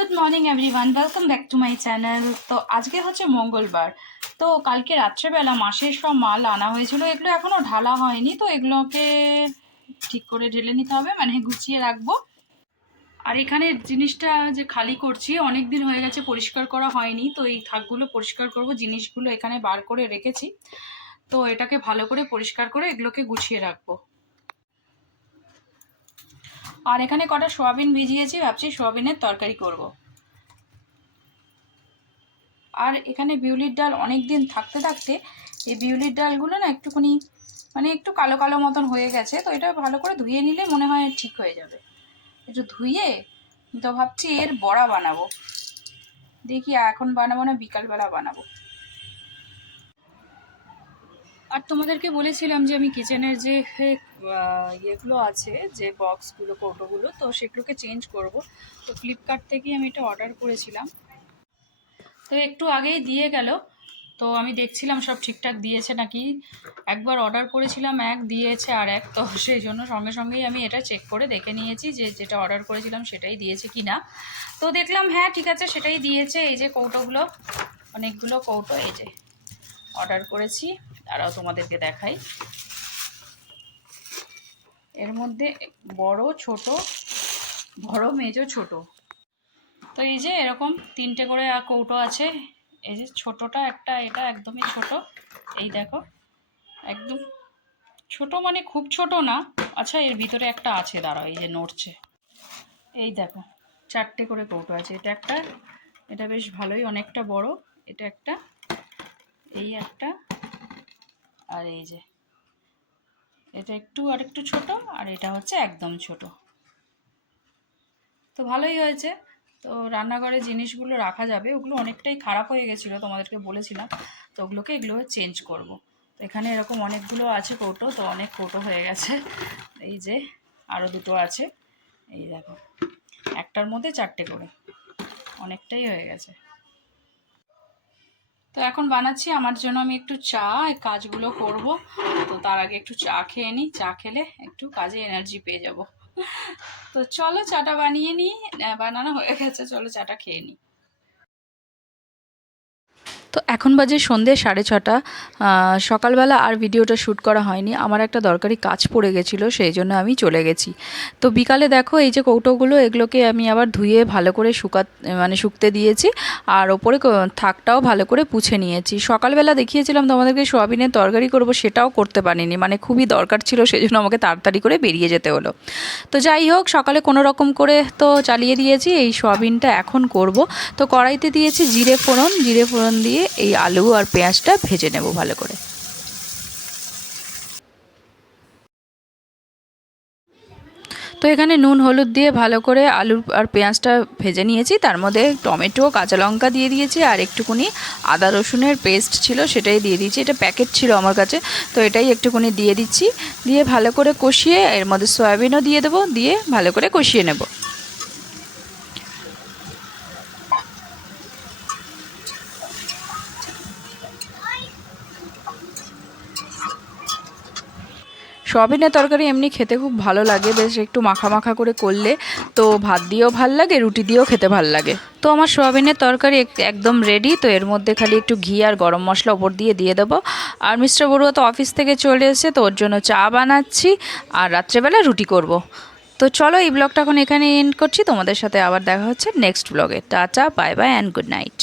Good morning everyone welcome back to my channel তো আজকে হচ্ছে মঙ্গলবার। তো কালকে রাত্রেবেলা মাসের সব মাল আনা হয়েছিল। এগুলো এখনও ঢালা হয়নি। তো এগুলোকে ঠিক করে ঢেলে নিতে হবে। মানে গুছিয়ে রাখব। আর এখানে জিনিসটা যে খালি করছি, অনেক দিন হয়ে গেছে পরিষ্কার করা হয়নি। তো এই থাকগুলো পরিষ্কার করব। জিনিসগুলো এখানে বার করে রেখেছি। তো এটাকে ভালো করে পরিষ্কার করে এগুলোকে গুছিয়ে রাখব। আর এখানে কটা সোয়াবিন ভিজিয়েছি, ভাবছি সোয়াবিনের তরকারি করব। আর এখানে বিউলির ডাল অনেক দিন থাকতে থাকতে এই বিউলির ডালগুলো না একটুখানি মানে একটু কালো কালো মতন হয়ে গেছে, তো এটা ভালো করে ধুয়ে নিলে মনে হয় ঠিক হয়ে যাবে। একটু ধুয়ে তো ভাবছি এর বড়া বানাবো। দেখি এখন বানাবো না বিকালবেলা বানাবো। আর তোমাদেরকে বলেছিলাম যে আমি কিচেনের যে ইয়েগুলো আছে যে বক্সগুলো, কৌটোগুলো, তো সেগুলোকে চেঞ্জ করব। তো ফ্লিপকার্ট থেকেই আমি এটা অর্ডার করেছিলাম। তো একটু আগেই দিয়ে গেল। তো আমি দেখছিলাম সব ঠিকঠাক দিয়েছে নাকি। একবার অর্ডার করেছিলাম, এক দিয়েছে আর এক, তো সেই জন্য সঙ্গে সঙ্গেই আমি এটা চেক করে দেখে নিয়েছি যে যেটা অর্ডার করেছিলাম সেটাই দিয়েছে কি না তো দেখলাম হ্যাঁ ঠিক আছে, সেটাই দিয়েছে। এই যে কৌটোগুলো, অনেকগুলো কৌটো এই যে অর্ডার করেছি। তারাও তোমাদেরকে দেখাই। এর মধ্যে বড়, ছোট, বড়, মেজো, ছোট। তো এই যে এরকম তিনটে করে কৌটো আছে, এই যে ছোটটা একটা, এটা একদমই ছোট। এই দেখো, একদম ছোট মানে খুব ছোট না। আচ্ছা এর ভিতরে একটা আছে, দাঁড়াও, এই যে নড়ছে। এই দেখো, চারটে করে কৌটো আছে। এটা একটা, এটা বেশ ভালোই, অনেকটা বড়। এটা একটা, এই একটা, আর এই যে এটা একটু আর একটু ছোট, আর এটা হচ্ছে একদম ছোট। তো ভালোই হয়েছে। তো রান্নাঘরে জিনিসগুলো রাখা যাবে, ওগুলো অনেকটাই খারাপ হয়ে গেছিল, তোমাদেরকে বলেছিলাম। তো ওগুলোকে এগুলো চেঞ্জ করব। তো এখানে এরকম অনেকগুলো আছে কৌটো তো অনেক কৌটো হয়ে গেছে। এই যে আরও দুটো আছে। এই দেখো, একটার মধ্যে চারটে করে। অনেকটাই হয়ে গেছে। তো এখন বানাচ্ছি। আমার জন্য আমি একটু চা কাজগুলো করব। তো তার আগে একটু চা খেয়ে নিই। চা খেলে একটু কাজে এনার্জি পেয়ে যাব। তো চলো চাটা বানিয়ে নিই। বানানো হয়ে গেছে। চলো চাটা খেয়ে নিই। তো এখন বাজে সন্ধ্যে সাড়ে ছটা। সকালবেলা আর ভিডিওটা শ্যুট করা হয়নি। আমার একটা দরকারি কাজ পড়ে গেছিল, সেই জন্য আমি চলে গেছি। তো বিকালে দেখো, এই যে কৌটোগুলো, এগুলোকে আমি আবার ধুয়ে ভালো করে শুকা মানে শুকতে দিয়েছি। আর ওপরে থাকটাও ভালো করে পুছে নিয়েছি। সকালবেলা দেখিয়েছিলাম তোমাদেরকে সোয়াবিনের তরকারি করব, সেটাও করতে পারিনি। মানে খুবই দরকার ছিল, সেই জন্য আমাকে তাড়াতাড়ি করে বেরিয়ে যেতে হলো। তো যাই হোক, সকালে কোনো রকম করে তো চালিয়ে দিয়েছি। এই সোয়াবিনটা এখন করব। তো কড়াইতে দিয়েছি জিরে ফোড়ন। জিরে ফোড়ন দিয়ে এই আলু আর পেঁয়াজটা ভেজে নেব ভালো করে। তো এখানে নুন, হলুদ দিয়ে ভালো করে আলু আর পেঁয়াজটা ভেজে নিয়েছি। তার মধ্যে টমেটো, কাঁচা লঙ্কা দিয়ে দিয়েছি আর একটুকুনি আদা রসুনের পেস্ট ছিল সেটাই দিয়ে দিয়েছি। এটা প্যাকেট ছিল আমার কাছে, তো এটাই একটুকুনি দিয়ে দিচ্ছি। দিয়ে ভালো করে কষিয়ে এর মধ্যে সয়াবিনও দিয়ে দেবো, দিয়ে ভালো করে কষিয়ে নেব। সয়াবিনের তরকারি এমনি খেতে খুব ভালো লাগে। বেশ একটু মাখা মাখা করে করলে তো ভাত দিয়েও ভালো লাগে, রুটি দিয়েও খেতে ভালো লাগে। তো আমার সোয়াবিনের তরকারি এক- একদম রেডি তো এর মধ্যে খালি একটু ঘি আর গরম মশলা ওপর দিয়ে দিয়ে দেবো। আর মিস্টার বড়ুয়া তো অফিস থেকে চলে এসেছে তো ওর জন্য চা বানাচ্ছি আর রাত্রেবেলা রুটি করব। তো চলো এই ব্লগটা এখন এখানে এন্ড করছি। তোমাদের সাথে আবার দেখা হচ্ছে নেক্সট ব্লগে tata bye bye and good night